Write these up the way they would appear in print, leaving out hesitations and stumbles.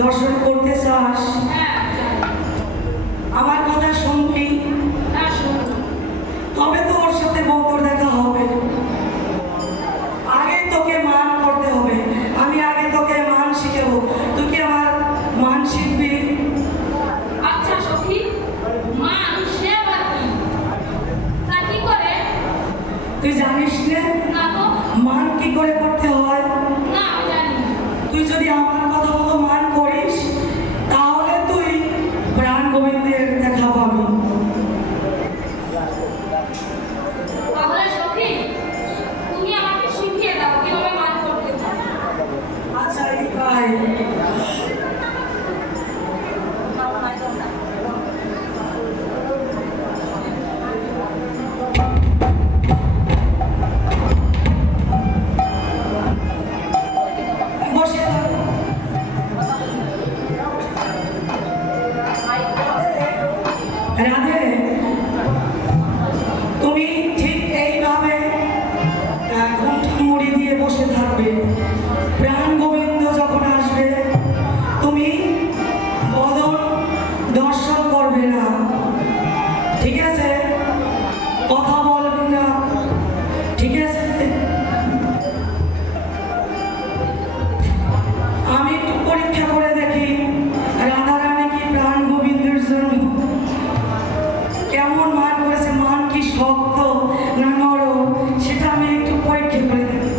দর্শন করতে চাস? আমার কথা শুনবি? তবে তো ওর সাথে বন্ধুর দেখা হবে। আগে তোকে মান করতে হবে। আমি আগে তোকে মান শিখাবো। তুই কি আমার মান শিখবি? আচ্ছা সখী, মান সে আবার কি? তা কি করে? তুই জানিস না না তো। মান কি করে করতে হয়? না, আমি জানি না। তুই যদি আমার কথা মতো মান করিস তাহলে তুই প্রাণ গোবিন্দের দেখা পাবি। তাহলে সখী, তুমি আমাকে শিখিয়ে দাও কিভাবে মান করতে হয়। আচ্ছা এই ভাই, বসে থাক। রাধে, তুমি ঠিক এইভাবে ঘুমটা মুড়ি দিয়ে বসে থাকবে। প্রাণ গোবিন্দ যখন আসবে তুমি বদন দর্শন করবে না, ঠিক আছে? কথা বলবে না, ঠিক আছে? আমি একটু পরীক্ষা করে দেখি রাধারানী কি প্রাণ গোবিন্দের জন্য কেমন মান করেছে, মান কি শক্ত না নরম, সেটা আমি একটু পরীক্ষা করে দেখি।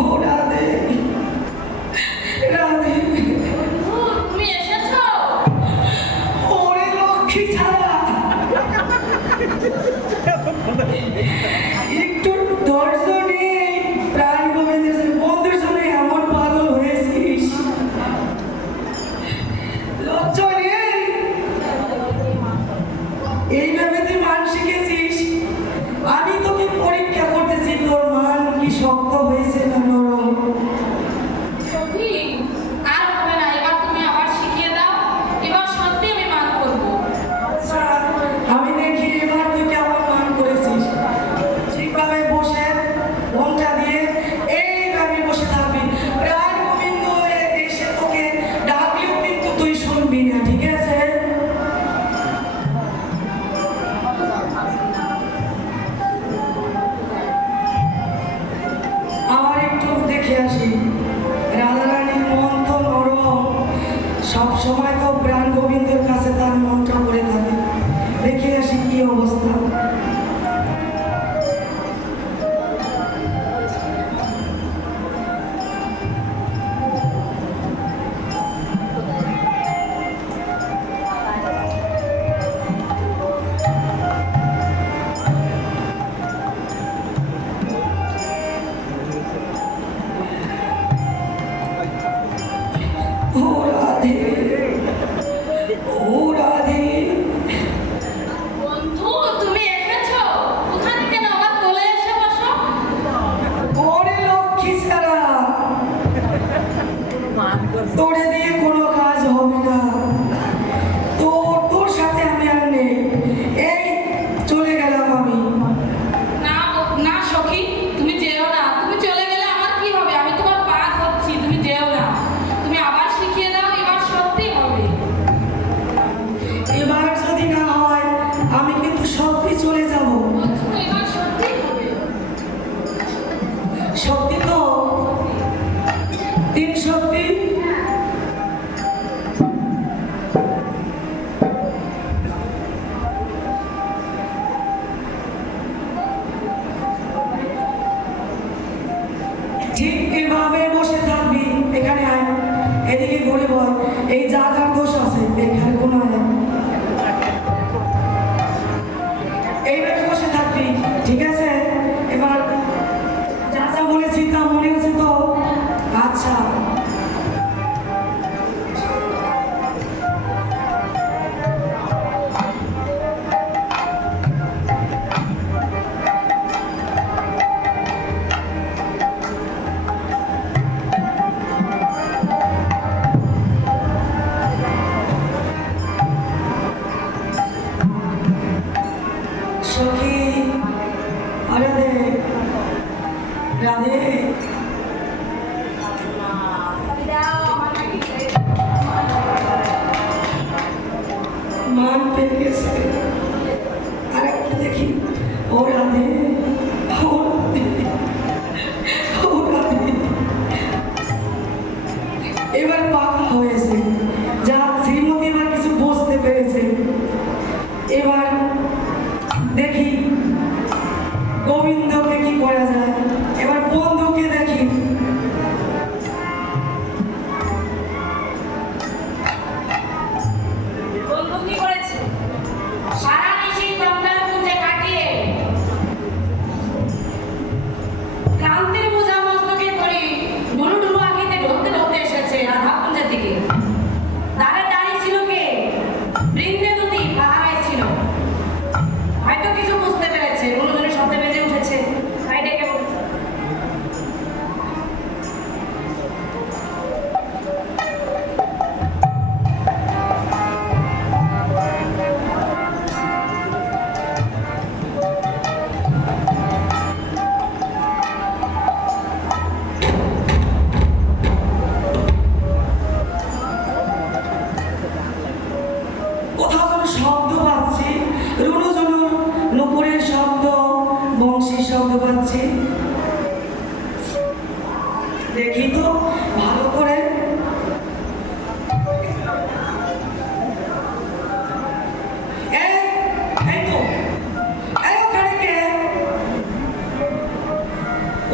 ও রাধে, রাধে, বন্ধু, তুমি এসেছো? ওরে লক্ষ্মী ছাড়া, একটু ধৈর্য নিয়ে প্রাণ গোবিন্দের বন্ধুর জন্য এমন পাগল হয়েছিস, লজ্জা নেই? এইভাবে তুই মান শিখেছিস। আমি তোকে পরীক্ষা করতেছি তোর মান কি শক্ত হয়েছে না নরম। সখী, আর হবে না, এবার তুমি আবার শিখিয়ে দাও। এবার সত্যি আমি মান করবো। আচ্ছা, আমি দেখি এবার তুই কেমন মান করেছিস। ঠিকভাবে বসে মনটা দিয়ে এইভাবে বসে থাকবি। প্রাণ গোবিন্দ এসে তোকে ডাকলেও কিন্তু তুই শুনবি না, ঠিক আছে? আবার একটু দেখে আসি। রাধারানীর মন তো নরম, সব সময় তো প্রাণ গোবিন্দের কাছে তার মনটা পড়ে থাকে। দেখে আসি কি অবস্থা। ও রাধে, ও রাধে, বন্ধু, তুমি এসেছো? ওখানে কেন? আমার কোলে এসে বসো। ওরে লক্ষ্মী ছাড়া, তোরে দিয়ে কোনো কাজ হবে না। তো তোর সাথে আমি আর নেই, এই চলে গেলাম আমি। না না সখী, তুমি যেও না। তুমি চলে গেলে আমার কি হবে? আমি তোমার পা ধরছি, তুমি যেও না। তুমি আবার শিখিয়ে দাও, এবার সত্যি হবে। এবার যদি না হয় আমি কিন্তু সত্যি চলে যাব। বন্ধু, এবার সত্যি হবে। সত্যি তো? তিন সত্যি? ঠিক এভাবে বসে থাকবি। এখানে আয়, এদিকে ঘুরে বল। এই জায়গার দোষ আছে, এখানে কোনো আয়। এইভাবে বসে থাকবি, ঠিক আছে? এবার যা যা বলেছি তা মনে হচ্ছে তো? আচ্ছা, মান পেয়ে গেছে। আর একটা দেখি ও রাধে, ও রাধে, ও রাধে। এবার পাকা হয়েছে, যা শ্রীমতী এবার কিছু বুঝতে পেরেছে। এবার দেখি গোবিন্দকে কি করা যায়। এবার বন্ধুকে দেখি। বন্ধু কি করেছে? সারা নিশি জঙ্গলপুঞ্জে কাটিয়ে ক্লান্তির বোঝা মস্তকে করে ডুলু ডুলু আঁকিতে ঢলতে ঢলতে এসেছে রাধাকুঞ্জের দিকে। দ্বারে দাঁড়িয়ে ছিল কে? বৃন্দে দুটি পাহাড়ে ছিল। হয়তো কিছু বুঝতে পেরেছে, রুনুঝুনি শব্দে বেজে উঠেছে, তাই ডেকে বলছে, কোথাও যেন শব্দ পাচ্ছি, রুনু ঝুনুর নুপুরের শব্দ, বংশীর শব্দ পাচ্ছি। দেখি তো ভালো করে। এই, এই তো, এই ওখানে কে?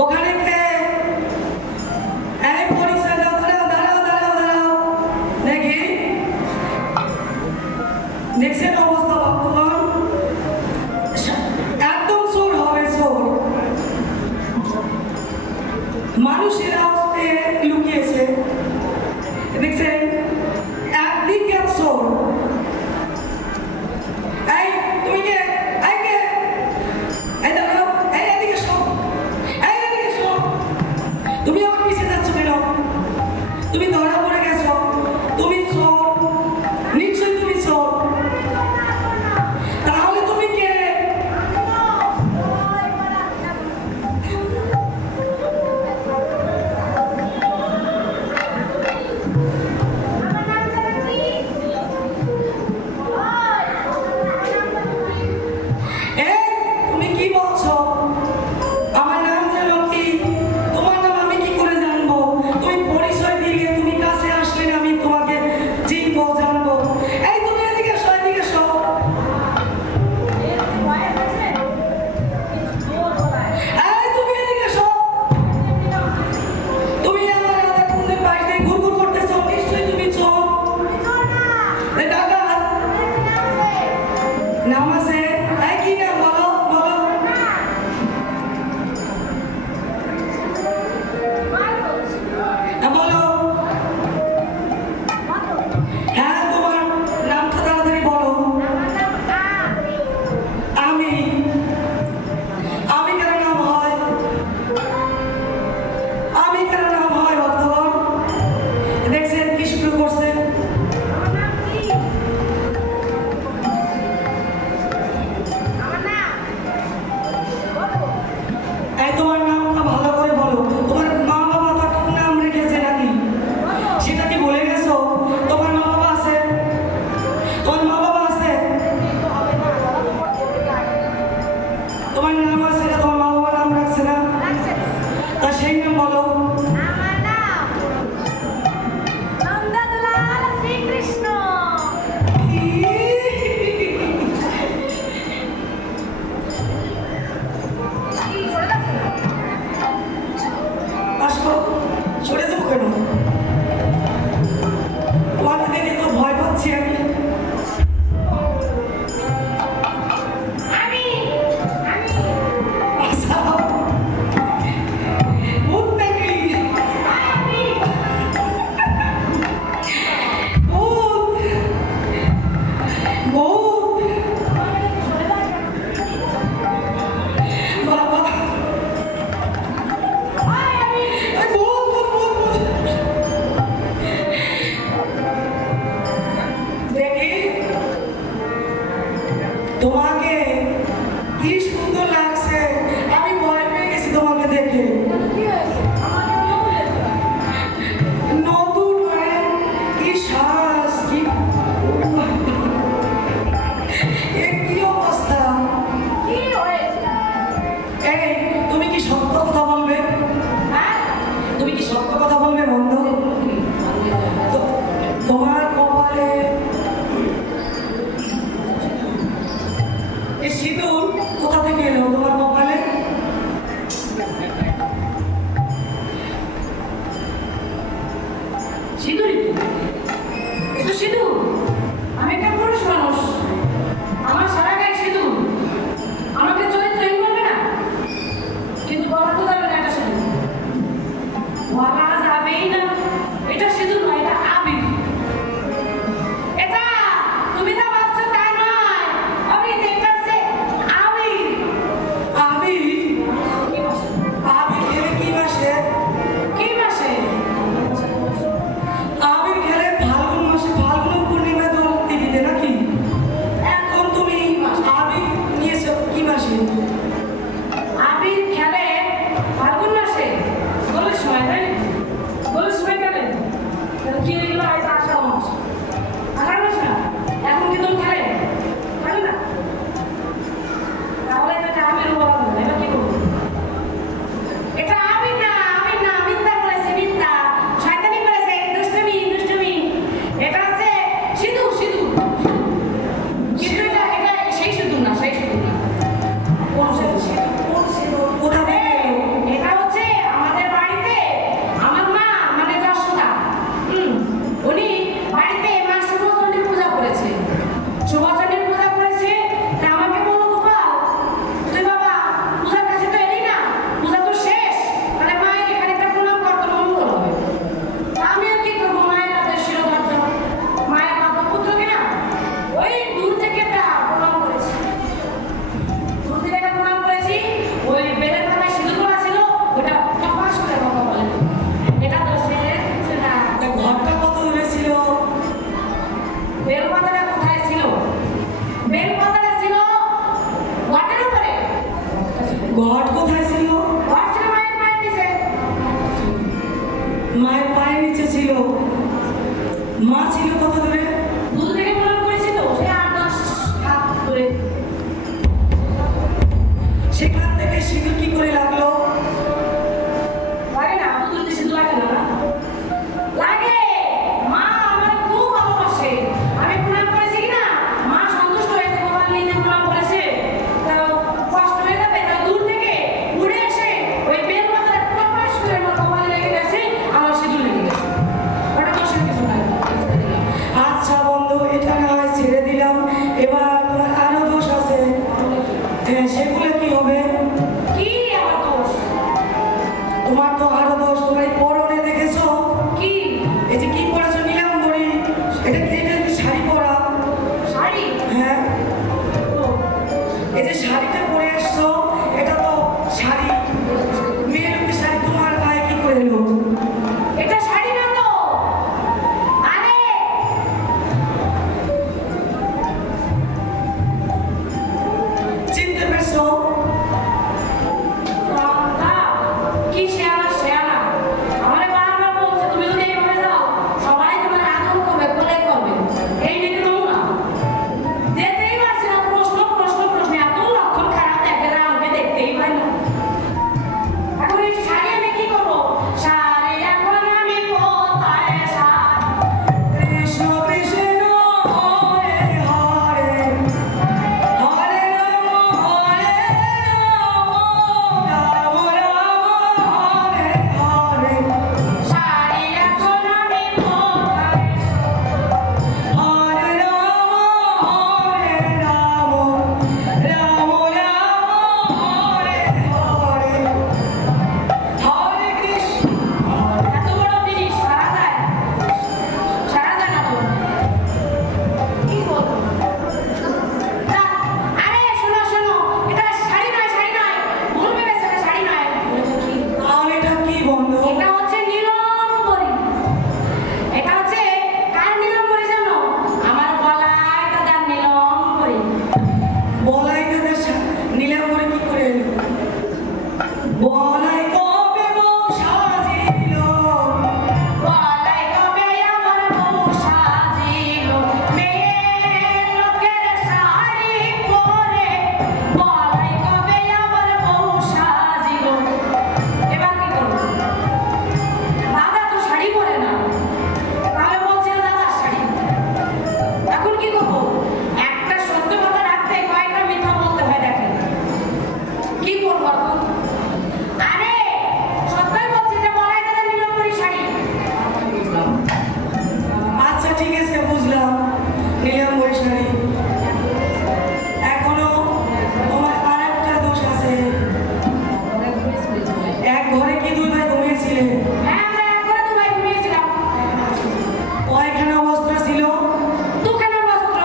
ওখানে কে? এই পরিচয় দাও, দাঁড়াও দাঁড়াও দাঁড়াও দাঁড়াও। দেখি, দেখছেন অবস্থা ভক্তগণ? একদম চোর হবে, চোর। মানুষের আওয়াজে লুকিয়েছে, দেখছেন? একদিকে চোর। এই তুমি কে? এই কে? এই দাঁড়াও, এই এদিকে এসো, এই এদিকে এসো। তুমি আমার পিছিয়ে যাচ্ছ কেন? তুমি ধরা পড়ে গেছো, তুমি চোর, নিশ্চয়ই তুমি চোর। তাহলে তুমি কে? এই, তুমি কি বলছো? আমার নাম যেন কি? তোমার নাম আমি কি করে জানবো? তুমি পরিচয় দিয়ে তুমি কাছে আসলে না আমি তোমাকে চিনবো, জানবো। এই তুমি এদিকে এসো, এদিকে এসো। এই তুমি এদিকে এসো। তুমি আমার রাধাকুণ্ডের পাশ দিয়ে ঘুরঘুর করতেছো, নিশ্চয়ই তুমি চোর। এই ডাকাত। নাম আছে? এই কি নাম বলো, বলো। বলো। হ্যাঁ, তোমার নামটা তাড়াতাড়ি বলো। আমি। আমি কেন নাম হয়? আমি কেন নাম হয় ভক্তগণ? দেখছেন কি শুরু করছে? এই তোমার নামটা ভালো করে বলো। তোমার মা বাবা তার নাম রেখেছে নাকি? সেটা কি ভুলে গেছো? তোমার মা বাবা আছে? তোমার মা বাবা আছে? তোমার নাম আছে না? তোমার মা বাবা নাম রাখছে না? তা সেই নাম বলো। আসো, সরে যাবো কেন? তোমাকে দেখে তো ভয় পাচ্ছি আমি। বাঁচাও। ভূত নাকি? ছিল? মা ছিল কত দূরে? দূর থেকে প্রণাম করেছি তো, সে 8-10 হাত করে। সেখান থেকে সিঁদুর কি করে লাগলো? লাগে না, অত দূর থেকে সিঁদুর লাগে না না? লাগে। মা আমার খুব ভালোবাসে। আমি প্রণাম করেছি কিনা, মা সন্তুষ্ট হয়েছে, গোপাল নিজে প্রণাম করেছে। তো কষ্ট হয়ে যাবে, তাই দূর থেকে উড়ে এসে ওই বেলপাতাটা টপাস করে আমার কপালে লেগে গেছে, আমার সিঁদুর লেগে গেছে। ওটা দোষের কিছু নাই। আচ্ছা বন্ধু, এটা না হয় ছেড়ে দিলাম, এবার তোমার আরো দোষ আছে। সেগুলো কি হবে? কি আমার দোষ? তোমার তো আরো দোষ। তোমার এই পরনে দেখেছো? কি? এই যে কি পরেছো নীলাম্বরী, এটা কি শাড়ি পরা? শাড়ি? হ্যাঁ, ও, এই যে শাড়িটা পরে এসছো, এটা তো শাড়ি। মেয়ে লোকের শাড়ি তোমার গায়ে কি করে এলো? এটা শাড়ি না তো। আরে চিনতে পেরেছো? বাবা, কি শেয়ানা শেয়ানা। আমারে বারবার বলছে, তুমি যদি এইভাবে যাও, সবাই তোমার আদর করবে, কোলে করবে। এই নাকি নমুনা। যেতেই পারছি না, প্রশ্ন প্রশ্ন প্রশ্ন। এত লক্ষণ খারাপ দেখে আমাকে দেখতেই পাই না। এখন এই শাড়ি আমি কি করবো? শাড়ি এখন আমি কোথায় সাজ? কৃষ্ণ কৃষ্ণ হরে হরে, হরে রাম রাম রাম হরে হরে, শাড়ি এখন আমি কোথায় সাজ? হরে রাম রাম রাম হরে হরে, হরে কৃষ্ণ। এত বড় জিনিস সারা যায়? সারা যায় না তো। কি বলবো? তা, আরে শোনো শোনো, এটা শাড়ি নয়, শাড়ি নয়। ভুল ভেবেছো, এটা শাড়ি নয়। কি? আর এটা কি বন্ধু? এটা হচ্ছে নীলম্বরী। এটা হচ্ছে কার নীলম্বরী জানো? আমার গলায় দাদার নীলম্বরী। বলাই দাদা নীলাম্বরী কি করে এলো? বলাই কবে বউ সাজিল, গলায় কবে আমার বউ সাজিল, মেয়ের লোকের শাড়ি পরে। গলায় কবে আমার বউ সাজিল। এবার কি করবো? দাদা তো শাড়ি পরে না, তাহলে বলছিল দাদার শাড়ি। এখন কি করবো? একটা সত্য কথা রাখতে কয়েকটা মিথ্যা বলতে হয়, দেখেন কি করবো এখন? আরে সত্যই বলছি যে বলাই দাদা নীলম্বরী শাড়ি। আচ্ছা ঠিক আছে বুঝলাম, নীলাম্বরী শাড়ি। এখনো তোমার আর একটা দোষ আছে। এক ঘরে কি দুই ভাই ঘুমিয়েছিলে? হ্যাঁ, আমরা একবারে দুবাই ঘুমিয়েছিলাম। কয়খানা বস্ত্র ছিল? দুখানা বস্ত্র।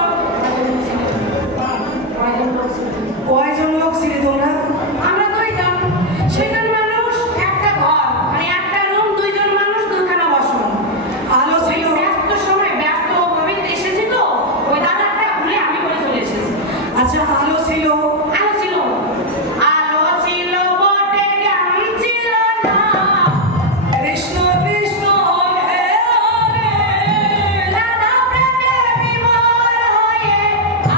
কয়জন লোক ছিলে তোমরা? আমরা দুইজন। সেজন মানুষ, একটা ঘর, মানে একটা রুম, দুইজন মানুষ, দুইখানা বসন। আলো ওই ছিল? ব্যস্ত সময় ব্যস্তভাবে এসেছি তো, ওই দাদারটা ভুলে আমি করে চলে এসেছি। আচ্ছা আলো ছিল? আলো ছিল। আলো ছিল বটে, জ্ঞান ছিল না। কৃষ্ণ কৃষ্ণ হরে হরে, দাদা প্রেমে বিমল হয়ে,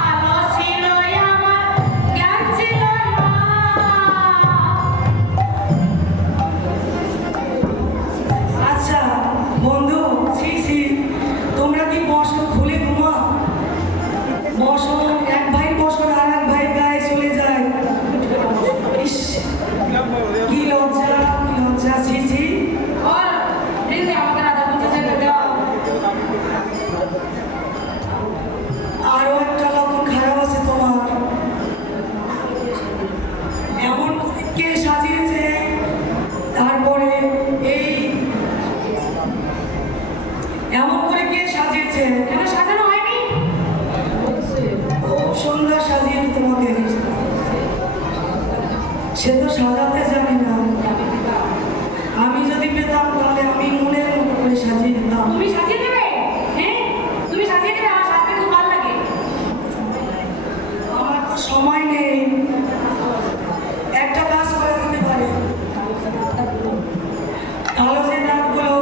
আলো ছিল আমার, জ্ঞান ছিল না। আচ্ছা বন্ধু, ছি ছি, তোমরা কি বসন খুলে ঘুমাও? বসন, এক ভাই বসন আর এক ভাই গায়ে চলে যায়। ইস, কি লজ্জা, কি লজ্জা, ছি ছি। और বৃন্দে আমাকে রাধা পুজো যেতে দেওয়া। আরো একটা লক্ষণ খারাপ আছে তোমার। এমন কে সাজিয়েছে, তারপরে এই এমন করে কে সাজিয়েছে? কেন সাজানো হয়নি? খুব সুন্দর সাজিয়েছে তোমাকে। সে তো সাজাতে জানি না। আমি যদি পেতাম তাহলে আমি মনের মতো করে সাজিয়ে দিতাম। তুমি সাজিয়ে দেবে? হ্যাঁ, তুমি সাজিয়ে দেবে, আমার সাজতে খুব ভালো লাগে। আমার তো সময় নেই। একটা কাজ করে দিতে পারে, কালো যে দাগগুলো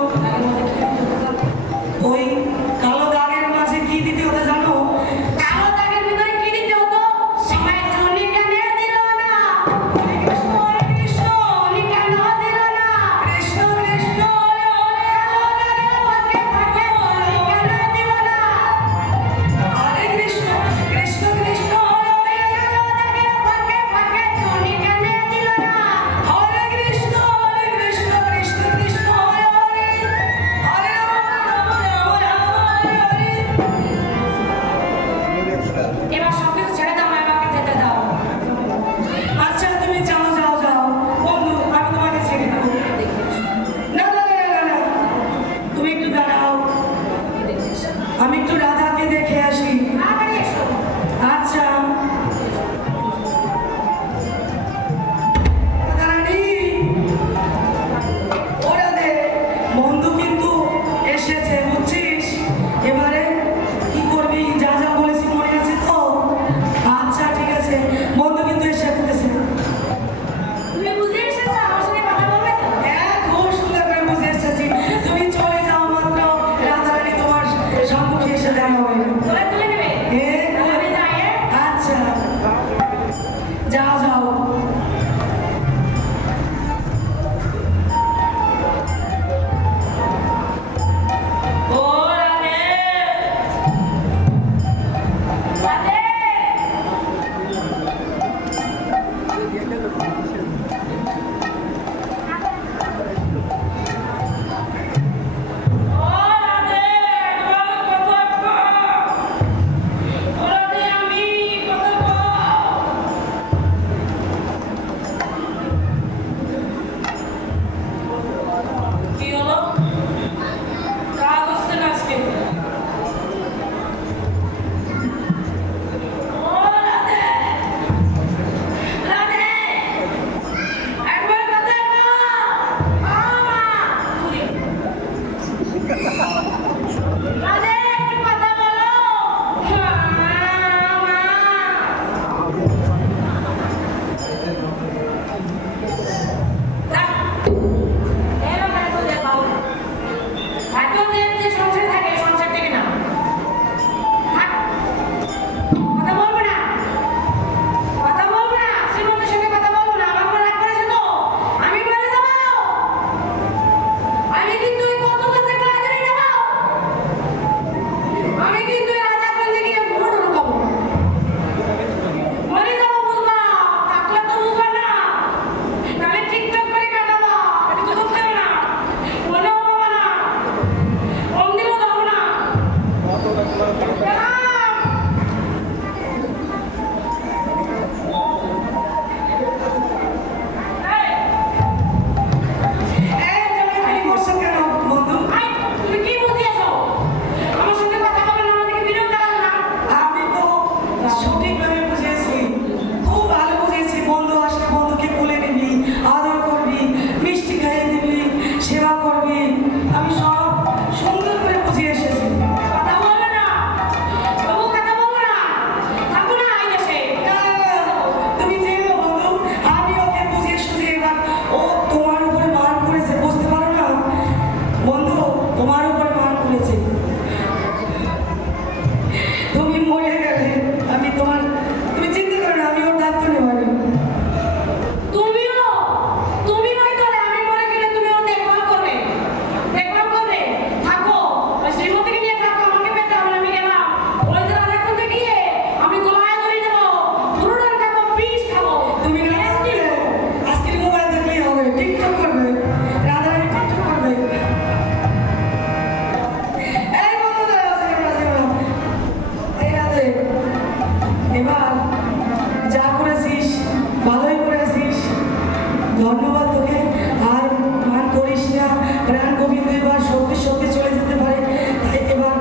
প্রাণ গোবিন্দ এবার সত্যি সত্যি চলে যেতে পারে, তাই এবার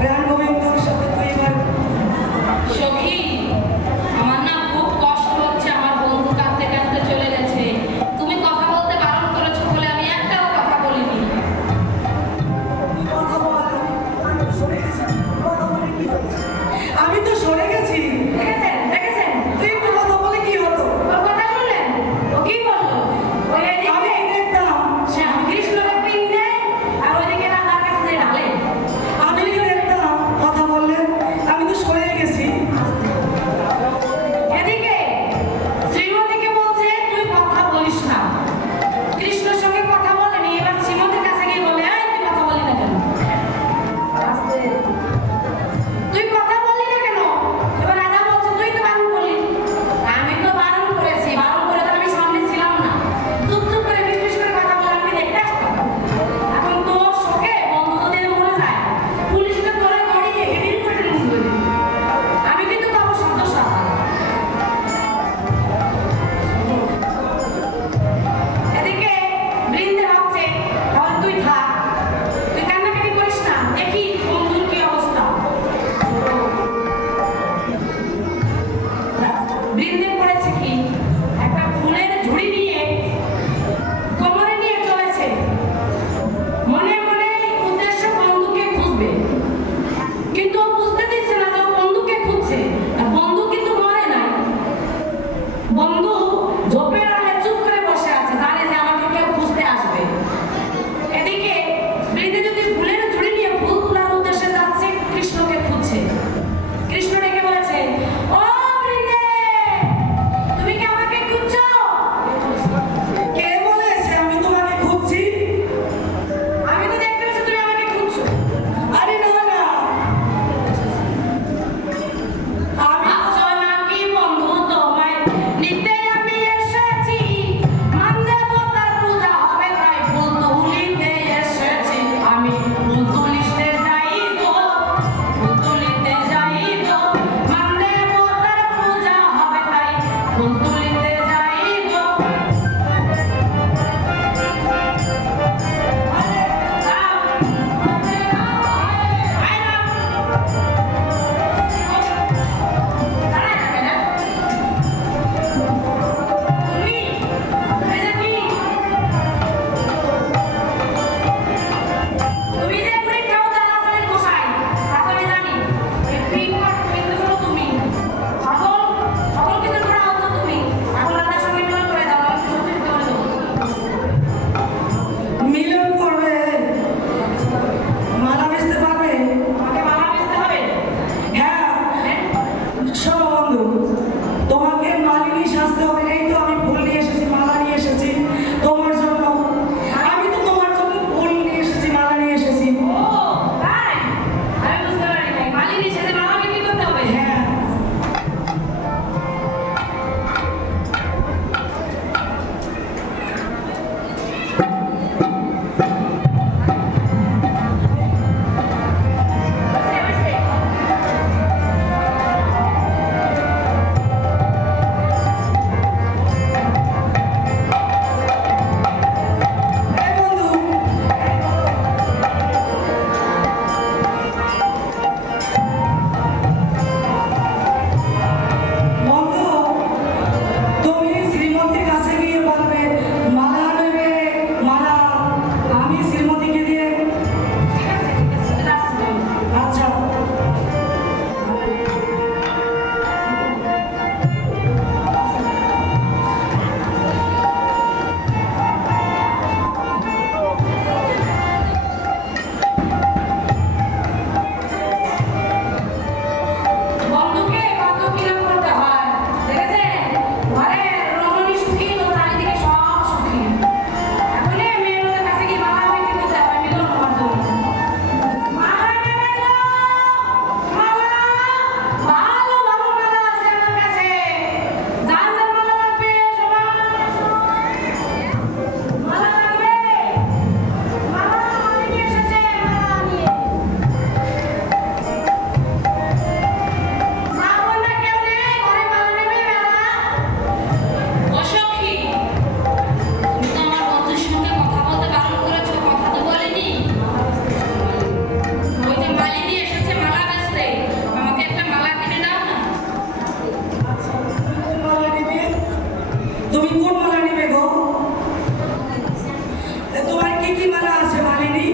প্রাণ গোবিন্দর সাথে তুই এবার সখী, আমার না খুব কষ্ট হচ্ছে, আমার বন্ধু কাঁদতে কাঁদতে চলে গেছে। তুমি কথা বলতে বারণ করেছো বলে আমি একটাও কথা বলিনি। কথা বল, আমি সরে গেছি, কথা বলে কি হবে? আমি তো সরে গেছি, দেখেছেন দেখেছেন, তুই একটু কথা বলে কি হতো? ওর কথা শুনলেন? ও কি বললো? ওই আমি এদিকে দেখতাম কৃষ্ণকে পিন দেয় কি বানা আছে মালিনী?